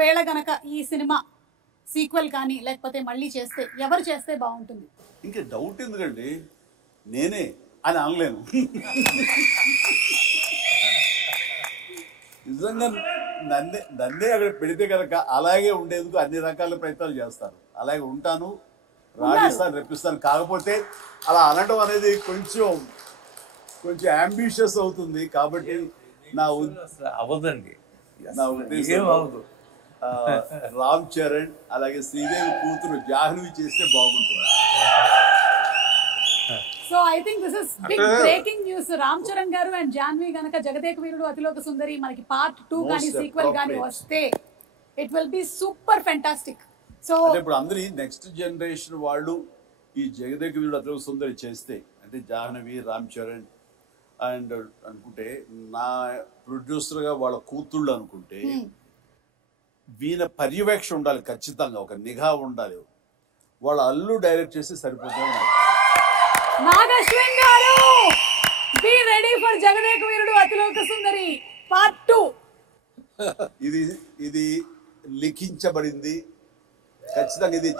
ఒకవేళ గనక ఈ సినిమా సీక్వెల్ కానీ లేకపోతే మళ్ళీ చేస్తే ఎవరు చేస్తే బాగుంటుంది? ఇంకా డౌట్ ఎందుకండి, నేనే అని అనలేను. నిజంగా నన్నే అక్కడ పెడితే కనుక అలాగే ఉండేందుకు అన్ని రకాల ప్రయత్నాలు చేస్తాను. అలాగే ఉంటాను, రాణిస్తాను, రెప్పిస్తాను. కాకపోతే అలా అనడం అనేది కొంచెం అంబిషియస్ అవుతుంది. కాబట్టి నా అవదండి, నా ఉద్దేశం రామ్ చరణ్ అలాగే శ్రీదేవి కూతురు జాహ్నవి చేస్తే బాగుంటుంది. So I think this is big breaking news. Ram Charan garu and Jahnavi గనక జగదేక వీరుడు అతిలోక సుందరి మనకి పార్ట్ 2 కానీ సీక్వెల్ కానీ వస్తే it will be super fantastic. So ఇప్పుడు అందరి నెక్స్ట్ జనరేషన్ వాళ్ళు ఈ జగదేక వీరుడు అతిలోక సుందరి చేస్తే, అంటే జాహ్నవి, రామ్ చరణ్ అండ్ అనుకుంటే నా ప్రొడ్యూసర్గా వాళ్ళ కూతుళ్ళు అనుకుంటే వీళ్ళ పర్యవేక్షణ ఉండాలి, ఖచ్చితంగా ఒక నిఘా ఉండాలి. వాళ్ళ అల్లు డైరెక్ట్ చేసి సరిపోతుంది. నాగశ్విన్ గారు, be ready for Jagadeka Veerudu Athiloka Sundari part 2. ఇది లిఖించబడింది, ఖచ్చితంగా ఇది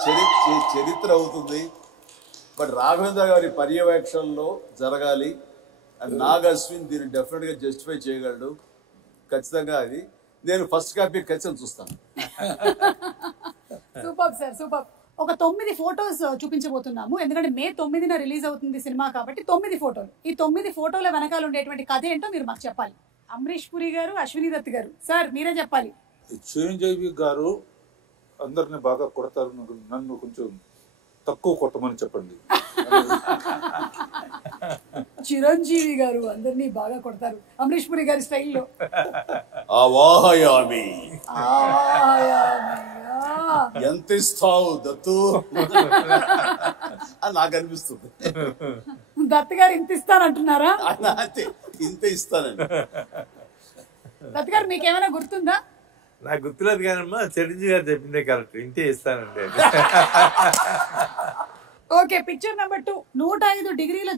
చరిత్ర అవుతుంది. బట్ రాఘవేంద్ర గారి పర్యవేక్షణలో జరగాలి. అండ్ నాగ్ అశ్విన్ దీన్ని డెఫినెట్గా జస్టిఫై చేయగలడు. ఖచ్చితంగా అది నేను ఫస్ట్ కాపీ ఖచ్చితంగా చూస్తాను. Super sir, super. ఒక 9 ఫోటోస్ చూపించబోతున్నాము. ఎందుకంటే మే 9న రిలీజ్ అవుతుంది సినిమా కాబట్టి 9 ఫోటోలు. ఈ 9 ఫోటోల వెనకాల ఉండేటువంటి కథ ఏంటో మీరు మాకు చెప్పాలి. అమరీష్ పురి గారు, అశ్విని దత్ గారు, సార్ మీరే చెప్పాలి. చిరంజీవి గారు అందరిని బాగా కొడతారు, నన్ను కొంచెం తక్కువ కొట్టమని చెప్పండి. చిరంజీవి గారు అందరినీ బాగా కొడతారు అమరీష్ పురి గారి స్టైల్లో. ఎంత ఇస్తావు దత్తు అని నాకు అనిపిస్తుంది. దత్ గారు ఇంత ఇస్తానంటున్నారా? ఇంత ఇస్తానండి. దత్ గారు మీకేమైనా గుర్తుందా? నాకు గుర్తులేదు కానమ్మా, చిరంజీవి గారు చెప్పిందే కరెక్ట్, ఇంతే ఇస్తానండి. Okay, picture number 2. 105 డిగ్రీల